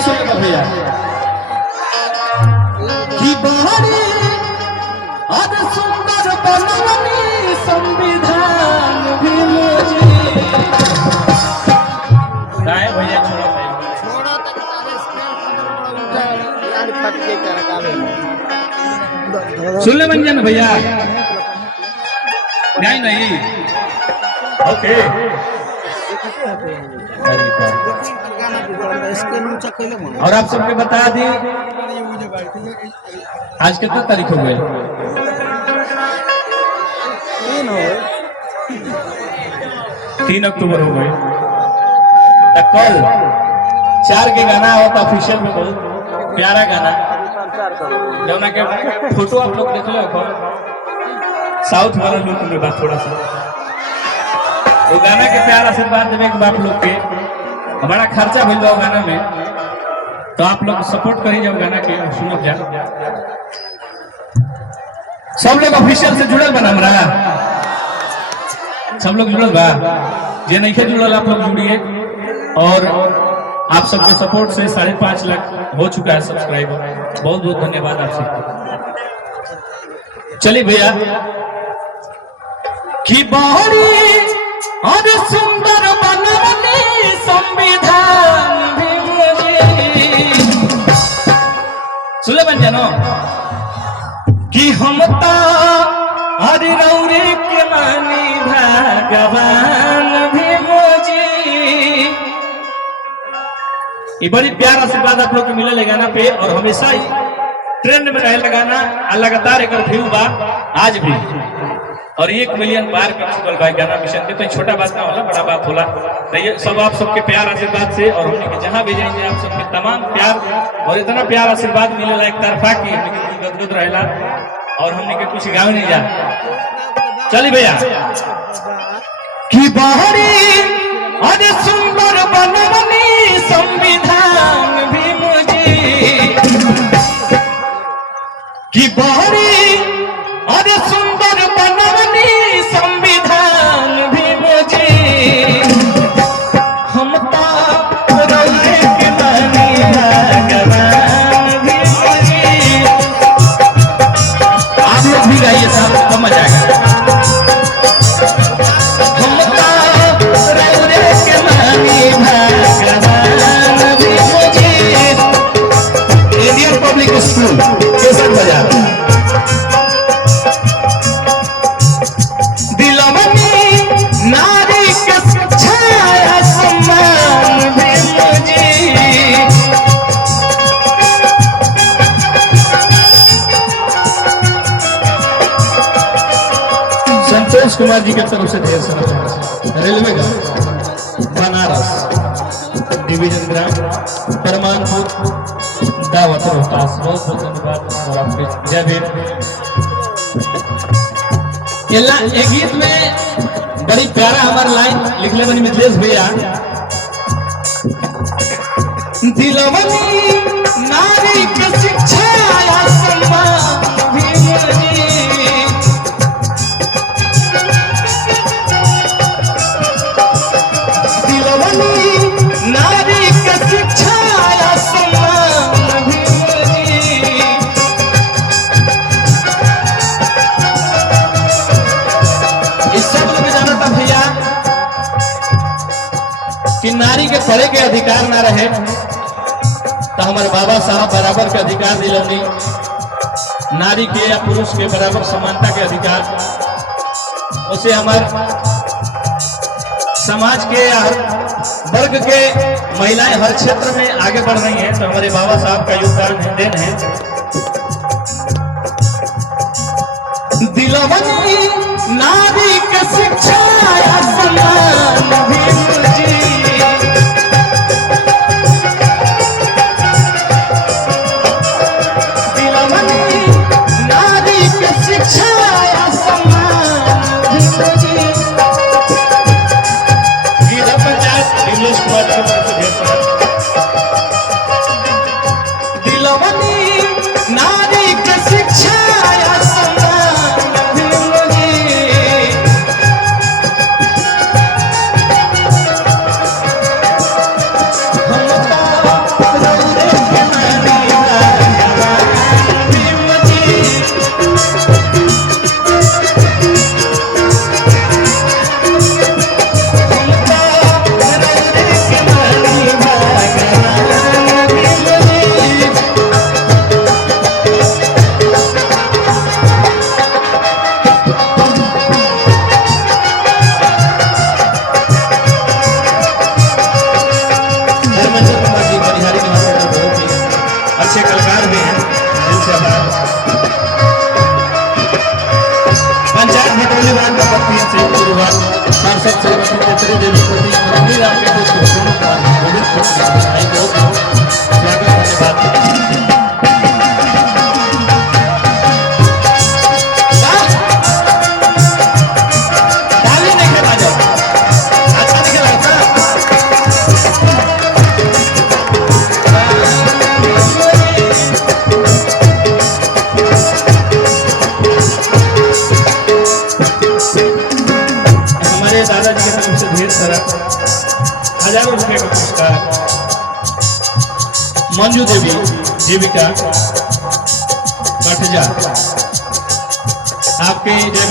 आगे सुन ले भैया कि बाहरी आज सुंदर बनवनी संविधान भी मुझे गाय भैया छोड़ा सुन ले मंजन भैया नहीं ओके और आप सबके बता दी आज कितना तारीख हो गए 3 अक्टूबर हो गए तो कल 4 के गाना होता ऑफिशियल में बहुत प्यारा गाना जब ना के फोटो आप लोग देख लो साउथ वाला लुक में बात थोड़ा सा वो गाना के प्यार आशीर्वाद देवे के बाप लोग के बड़ा खर्चा भइल बा गाना में तो आप लोग सपोर्ट करी जब गाना के सुनो जा सब लोग ऑफिशियल से जुड़ल बना हमरा सब लोग जुड़ल बा जे नहीं के जुड़ल आप लोग जुड़िए और आप सबके सपोर्ट से 5.5 लाख हो चुका है सब्सक्राइबर बहुत बहुत धन्यवाद आप सबको चलिए भैया कि बाहरी और सुंदर बनवनी संविधान भी मुझे सुले बन जानो कि हम तो हरि रौरे के मानी भगवान भी मुझे ये बड़ी प्यार आशीर्वाद आप लोग को मिले गाना पे और हमेशा ही ट्रेंड में रहे लगाना लगातार एक व्यू बा आज भी और 1 मिलियन पार कर चुकल भाई गाना मिशन के तो छोटा बात ना होला बड़ा बात होला तो ये सब आप सबके प्यार आशीर्वाद से और हमने के जहां भी जाएंगे आप सबके तमाम प्यार और इतना प्यार आशीर्वाद मिलेला एक तरफा की हमने के गदगद रहेला और हमने के कुछ गाँव नहीं जा चलिए भैया कि बाहरी और सुंदर बनवनी संविधान भी मुझे कि बाहरी और सुंदर बनवनी संविधान भी मुझे हम तो रौरे के मानी भगवान भी मुझे आप लोग भी गाइए साहब तो मजा आएगा हम तो रौरे के मानी भगवान भी मुझे इंडियन पब्लिक स्कूल केसर बाजार नारी के छाया सम्मान भी मुझे संतोष कुमार जी की तरफ से ढेर सारा रेलवे का बनारस डिवीजन ग्राम परमानपुर दावत रोहतास बहुत बहुत धन्यवाद और आपके जय भीम ये गीत में बड़ी प्यारा हमारा लाइन लिखले बनी मिथिलेश भैया दिलवनी नारी के शिक्षा या सम्मान भी मुझे दिलवनी नारी के शिक्षा या सम्मान भी कि नारी के पढ़े के अधिकार ना रहे तो हमारे बाबा साहब बराबर के अधिकार दिलनी नारी के या पुरुष के बराबर समानता के अधिकार उसे हमारे समाज के या वर्ग के महिलाएं हर क्षेत्र में आगे बढ़ रही हैं तो हमारे बाबा साहब का योगदान देन है दिलवनी नारी के शिक्षा या सम्मान भी मुझे नारी के शिक्षा या सम्मान भी मुझे दर्शक श्रीमती केतरी देवी प्रति मंदिर आपके दोस्त स्वागत धन्यवाद। दादाजी की तरफ से ढेर सारा हजारों रुपए का पुरस्कार मंजू देवी जीविका कठजा आपके जब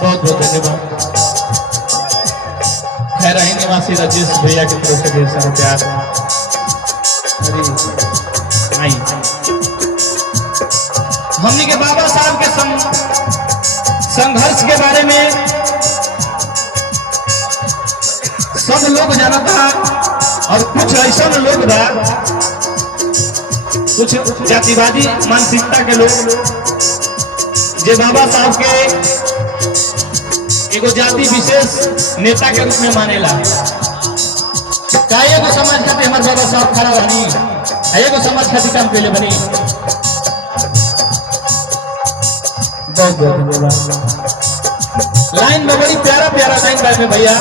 बहुत बहुत धन्यवाद। खैराही निवासी राजेश भैया की तरफ से ढेर सारा प्यार। हमने के बाबा साहब के संघर्ष के बारे में सब लोग जाना था और कुछ ऐसा लोग था, कुछ जातिवादी मानसिकता के लोग जो बाबा साहब के एगो जाति विशेष नेता के रूप में मानेला। एगो समाज खातिर हमारे बाबा साहब खड़ा बनी, एगो समाज खातिर काम कैले बनी। बहुत बहुत लाइन में बड़ी प्यारा प्यारा लाइन बाय में भैया।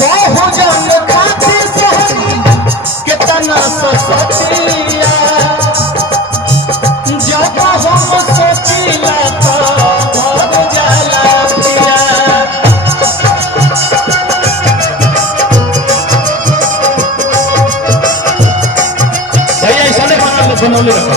बहुजन खातिर कितना सोचिया, जब हम सोचिला तो भर जाला पिया। भैया ऐसा बनौले रखा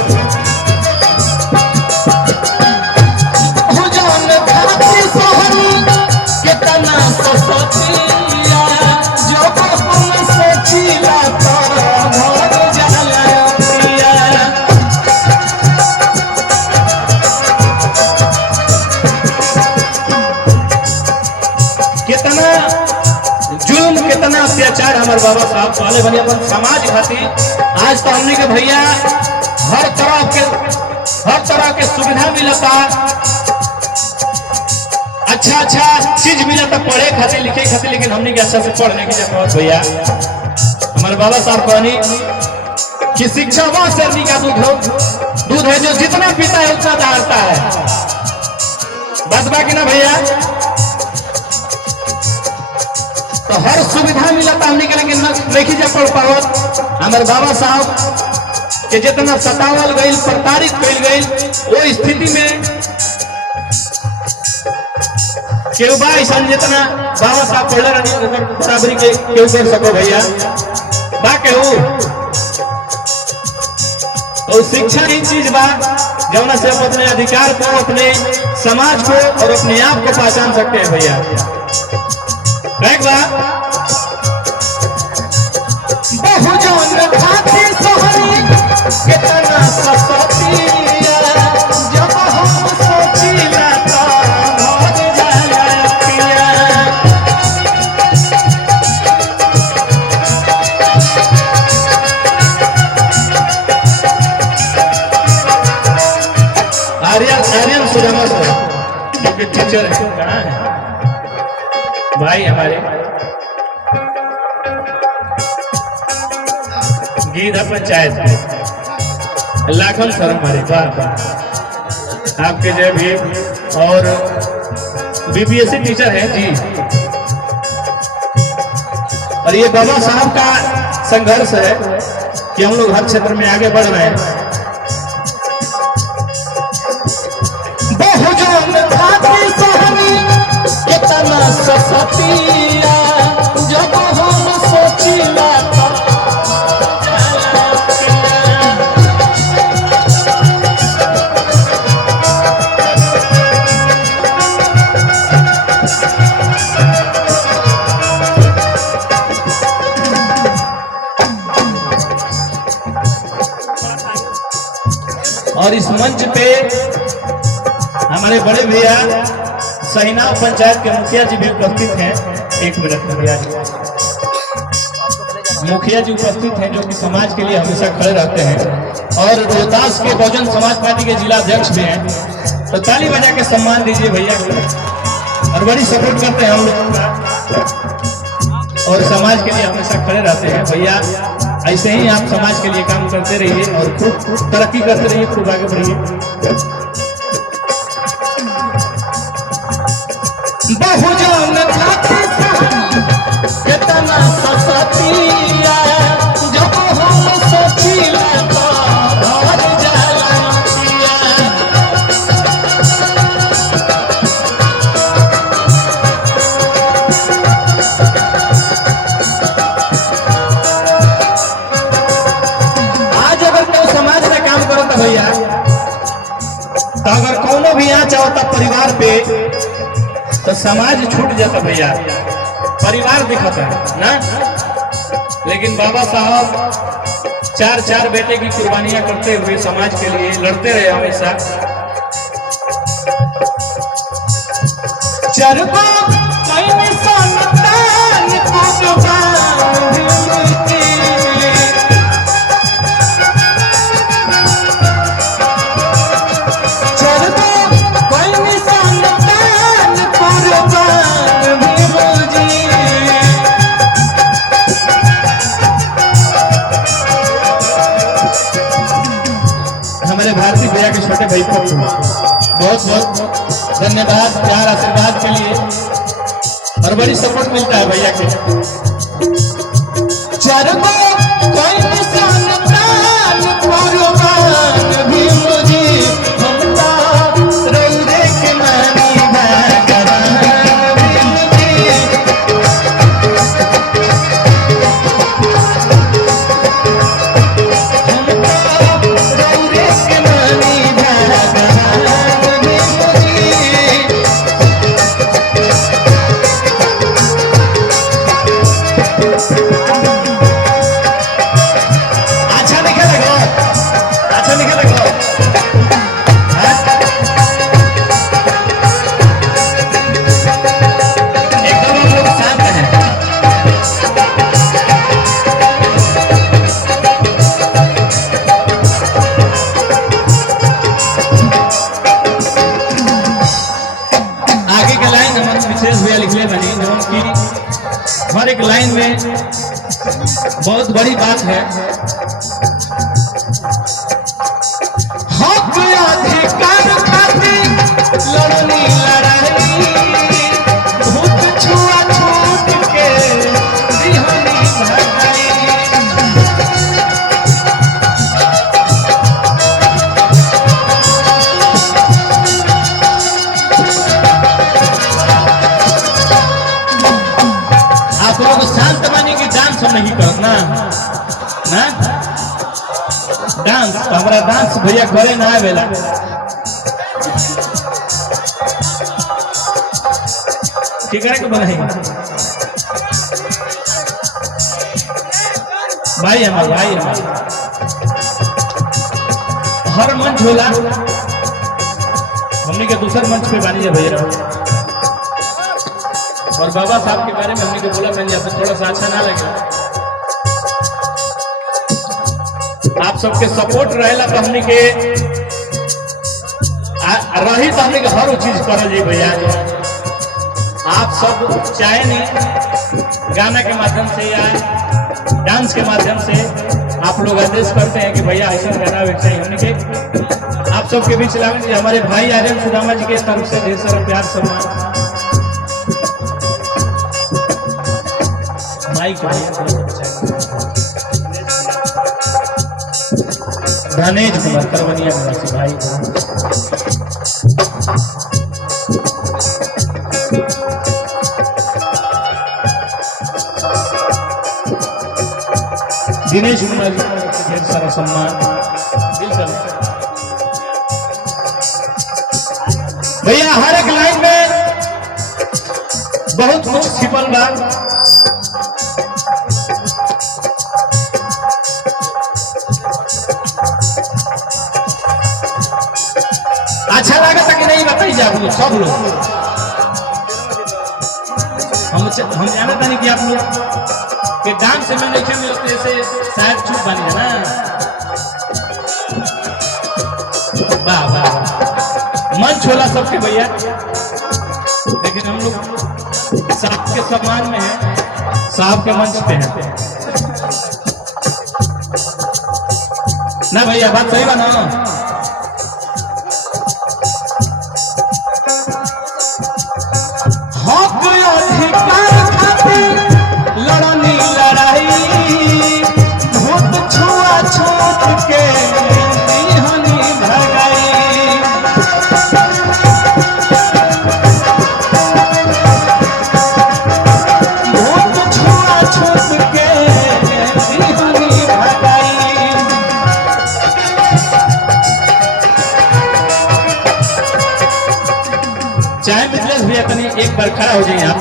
अत्याचार हमारे बाबा साहब वाले बने अपन समाज खातिर। आज तो हमने के भैया हर तरह के सुविधा मिलता, अच्छा चीज मिलता पढ़े खातिर लिखे खातिर, लेकिन हमने के अच्छा से पढ़ने की जरूरत भैया। हमारे बाबा साहब कहनी कि शिक्षा वह सर्दी का दूध है जो जितना पीता है उतना दहाड़ता है। बस बाकी ना भैया, तो हर सुविधा मिला था हमने के, लेकिन नहीं जब पढ़ पावत। हमारे बाबा साहब के जितना सतावल गई, प्रताड़ित कल गई, वो स्थिति में केहू बा ऐसा जितना बाबा साहब पढ़ले रही बराबरी के केहू कर सको भैया बा केहू। तो शिक्षा ही चीज बा जौना से आप अपने अधिकार को, अपने समाज को और अपने आप को पहचान सकते हैं भैया। बहुजन खातिर कितना सतिया, जब हम सोचिला तो भर जाला पिया। आर्यन सुदामा सर के टीचर है, कहाँ है भाई हमारे गीधा पंचायत लाखन सर हमारे आपके जय भी, और बीपीएससी टीचर है जी। और ये बाबा साहब का संघर्ष है कि हम लोग हर क्षेत्र में आगे बढ़ रहे हैं। कितना सतिया, जब हम सोचिला और इस मंच पे हमारे बड़े भैया सहीना पंचायत के मुखिया जी भी उपस्थित हैं। एक मिनट में भैया जी मुखिया जी उपस्थित हैं जो कि समाज के लिए हमेशा खड़े रहते हैं और रोहतास के बहुजन समाज पार्टी के जिला अध्यक्ष भी हैं। तो ताली बजा के सम्मान दीजिए भैया को और बड़ी सपोर्ट करते हैं हम लोग का और समाज के लिए हमेशा खड़े रहते हैं। भैया ऐसे ही आप समाज के लिए काम करते रहिए और खूब तरक्की करते रहिए, खूब आगे बढ़िए। बहुजन कितना ससतिया जब हम सोचिला तो भर जाला नदिया। आज अगर कोई समाज में काम करो तो भैया तो अगर कोनो भी यहाँ चाहता परिवार पे तो समाज छूट जाता भैया, परिवार दिखता है ना। लेकिन बाबा साहब चार बेटे की कुर्बानियां करते हुए समाज के लिए लड़ते रहे हमेशा। हमारे भारती भैया के छोटे भाई को बहुत बहुत धन्यवाद प्यार आशीर्वाद के लिए और बड़ी सपोर्ट मिलता है भैया के। लिखले बनी जो कि हर एक लाइन में बहुत बड़ी बात है। हक अधिकार खातिर लड़नी लड़ाई भूत छुआ छूट के दिहनी भगाई। आप लोग शांत बने कि डांस नहीं करत ना डांस तो हमारा डांस भैया करे ना आवेला। के बनाई भाई हमारे हर मंच होला हमने के दूसर मंच पे बानी है भैया और बाबा साहब के बारे में हमने को बोला मैंने आपको थोड़ा सा अच्छा ना लगे। आप सबके सपोर्ट रहेला तो हमने के रही तो हमने के हर चीज करल जी भैया। आप सब चाहे नहीं गाना के माध्यम से या डांस के माध्यम से आप लोग आदेश करते हैं कि भैया ऐसा गाना वैसे हमने के आप सबके बीच लावे। हमारे भाई आर्यन सुदामा जी के तरफ से ढेर सारा प्यार सम्मान। धनेज कुमार करवनिया भाई दिनेश कुमार जी को ढेर सारा सम्मान दिल से भैया। हर एक लाइन में बहुत कुछ छिपल बा। अच्छा लगा था कि नहीं बताइए आप लोग सब लोग। हम जानते नहीं कि आप लोग कि डांस में नहीं मिलते से शायद चुप बन गया ना। वाह वाह, मन छोला सबके भैया, लेकिन हम लोग साहब के सम्मान में हैं, साहब के मंच पे हैं ना भैया, बात सही बना। हक अधिकार खातिर लड़नी लड़ाई, भूत छुआ छूत के हनी भगाई। भूत छुआ छूत के हनी भगाई। चाहे मिथिलेश भैया तनी एक बार खड़ा हो जाइए आप।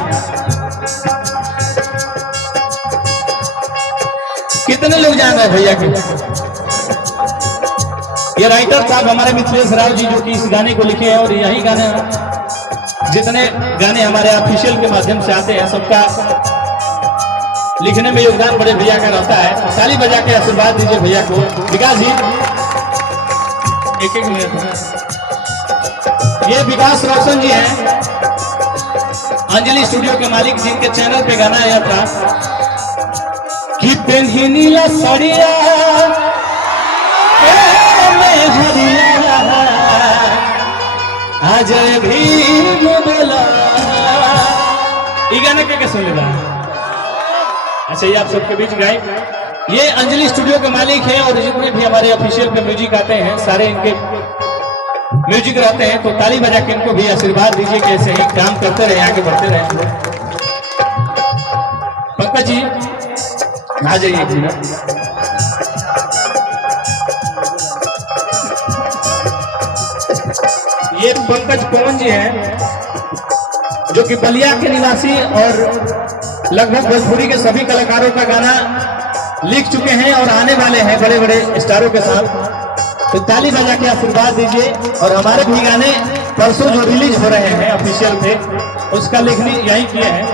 कितने लोग जान रहे हैं भैया के? ये राइटर साहब हमारे मिथिलेश राव जी, जो कि इस गाने को लिखे हैं, और यही गाने जितने गाने हमारे ऑफिशियल के माध्यम से आते हैं सबका लिखने में योगदान बड़े भैया का रहता है। ताली बजा के आशीर्वाद दीजिए भैया को। विकास जी एक मिनट। ये विकास रोशन जी हैं, अंजलि स्टूडियो के मालिक, जिनके चैनल पे गाना आया था कि पेन्हिनीला सड़िया हरिया आज भी बोला। ये गाना क्या सुन लेना? अच्छा, ये आप सबके बीच गाए। ये अंजलि स्टूडियो के मालिक हैं, और जितने भी हमारे ऑफिशियल पे म्यूजिक आते हैं सारे इनके म्यूजिक रहते हैं। तो ताली बजा के इनको भी आशीर्वाद दीजिए कि ऐसे ही काम करते रहे, आगे बढ़ते रहे। पंकज जी आ जाइए जी ना। ये पंकज पवन जी हैं, जो कि बलिया के निवासी और लगभग भोजपुरी के सभी कलाकारों का गाना लिख चुके हैं और आने वाले हैं बड़े बड़े स्टारों के साथ। तो ताली बजा के आशीर्वाद दीजिए। और हमारे भी गाने परसों जो रिलीज हो रहे हैं ऑफिशियल पे, उसका लेखनी यही किए हैं।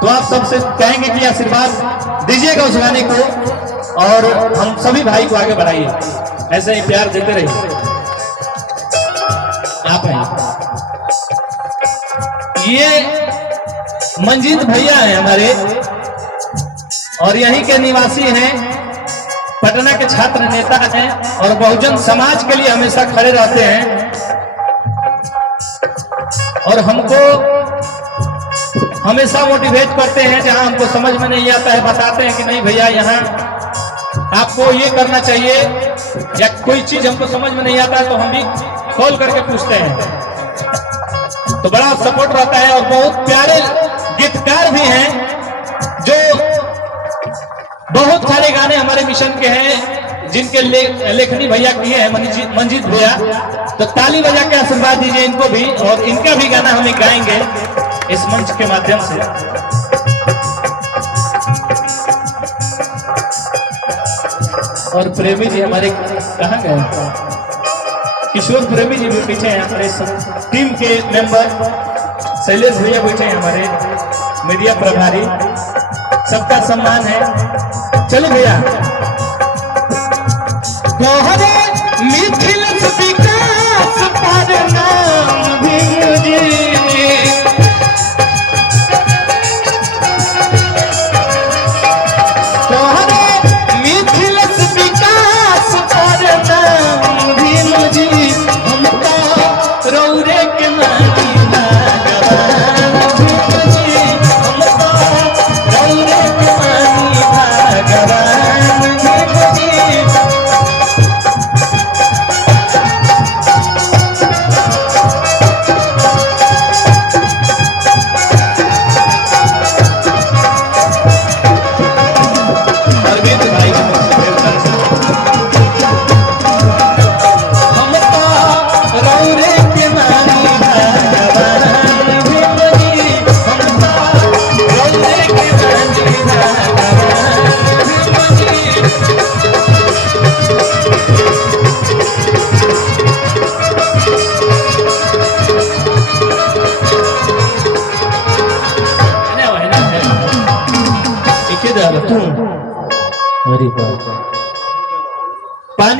तो आप सबसे कहेंगे कि आशीर्वाद दीजिएगा उस गाने को, और हम सभी भाई को आगे बढ़ाइए, ऐसे ही प्यार देते रहिए। आप ये मंजीत भैया हैं हमारे, और यहीं के निवासी हैं, पटना के छात्र नेता हैं, और बहुजन समाज के लिए हमेशा खड़े रहते हैं। और हमको हमेशा मोटिवेट करते हैं, जहां हमको समझ में नहीं आता है बताते हैं कि नहीं भैया यहाँ आपको ये करना चाहिए, या कोई चीज हमको समझ में नहीं आता तो हम भी कॉल करके पूछते हैं। तो बड़ा सपोर्ट रहता है। और बहुत प्यारे गीतकार भी हैं, जो बहुत सारे गाने हमारे मिशन के हैं, जिनके लेखनी भैया किए हैं, मंजीत भैया। तो ताली बजा के आशीर्वाद दीजिए इनको भी, और इनका भी गाना हम गाएंगे इस मंच के माध्यम से। और प्रेमी जी हमारे कहाँ गए? किशोर प्रेमी जी भी पीछे हैं, हमारे टीम के मेंबर शैलेश भैया बैठे हैं, हमारे मीडिया प्रभारी, सबका सम्मान है। चलो भैया। मिथिल विकास पर नाम भी मुझे अरे बाप